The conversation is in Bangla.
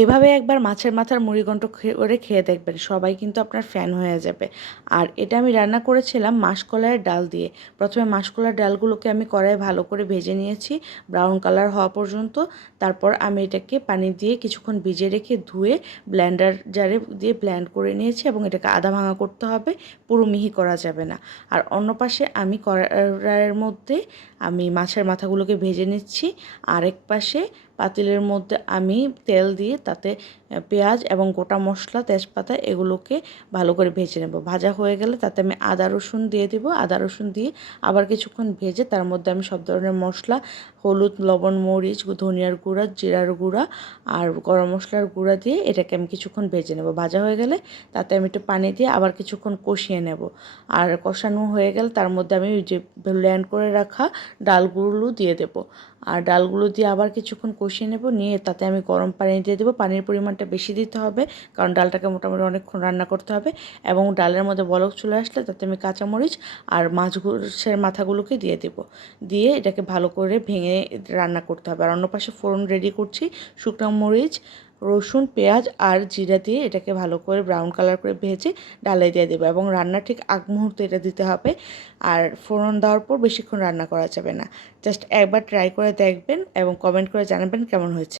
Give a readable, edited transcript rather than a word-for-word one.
এভাবে একবার মাছের মাথার মুড়িঘণ্ট করে খেয়ে দেখবেন, সবাই কিন্তু আপনার ফ্যান হয়ে যাবে। আর এটা আমি রান্না করেছিলাম মাসকলাইয়ের ডাল দিয়ে। প্রথমে মাসকলাইয়ের ডালগুলোকে আমি কড়াইয়ে ভালো করে ভেজে নিয়েছি ব্রাউন কালার হওয়া পর্যন্ত। তারপর আমি এটাকে পানি দিয়ে কিছুক্ষণ ভিজিয়ে রেখে ধুয়ে ব্লেন্ডার জারে দিয়ে ব্লেন্ড করে নিয়েছি এবং এটাকে আধা ভাঙা করতে হবে, পুরো মিহি করা যাবে না। আর অন্য পাশে আমি কড়াইয়ের মধ্যে আমি মাছের মাথাগুলোকে ভেজে নিচ্ছি। আরেক পাশে পাতিলের মধ্যে আমি তেল দিয়ে তাতে পেঁয়াজ এবং গোটা মশলা, তেজপাতা এগুলোকে ভালো করে ভেজে নেব। ভাজা হয়ে গেলে তাতে আমি আদা রসুন দিয়ে দেবো। আদা রসুন দিয়ে আবার কিছুক্ষণ ভেজে তার মধ্যে আমি সব ধরনের মশলা, হলুদ, লবণ, মরিচ, ধনিয়ার গুঁড়া, জিরার গুঁড়া আর গরম মশলার গুঁড়া দিয়ে এটাকে আমি কিছুক্ষণ ভেজে নেব। ভাজা হয়ে গেলে তাতে আমি একটু পানি দিয়ে আবার কিছুক্ষণ কষিয়ে নেব। আর কষানো হয়ে গেলে তার মধ্যে আমি যে ব্লেন্ড করে রাখা ডালগুলো দিয়ে দেব। আর ডালগুলো দিয়ে আবার কিছুক্ষণ কষিয়ে নেব, নিয়ে তাতে আমি গরম পানি দিয়ে দেবো। পানির পরিমাণটা বেশি দিতে হবে, কারণ ডালটাকে মোটামুটি অনেকক্ষণ রান্না করতে হবে। এবং ডালের মধ্যে বলক চলে আসলে তাতে আমি কাঁচামরিচ আর মাছের মাথাগুলোকে দিয়ে দেবো। দিয়ে এটাকে ভালো করে ভেঙে রান্না করতে হবে। আর অন্য পাশে ফোড়ন রেডি করছি, শুকনো মরিচ, রসুন, পেঁয়াজ আর জিরা দিয়ে এটাকে ভালো করে ব্রাউন কালার করে ভেজে ডালে দিয়ে দেবো। এবং রান্নার ঠিক আগ মুহূর্তে এটা দিতে হবে। আর ফোড়ন দেওয়ার পর বেশিক্ষণ রান্না করা যাবে না। জাস্ট একবার ট্রাই করে দেখবেন এবং কমেন্ট করে জানাবেন কেমন হয়েছে।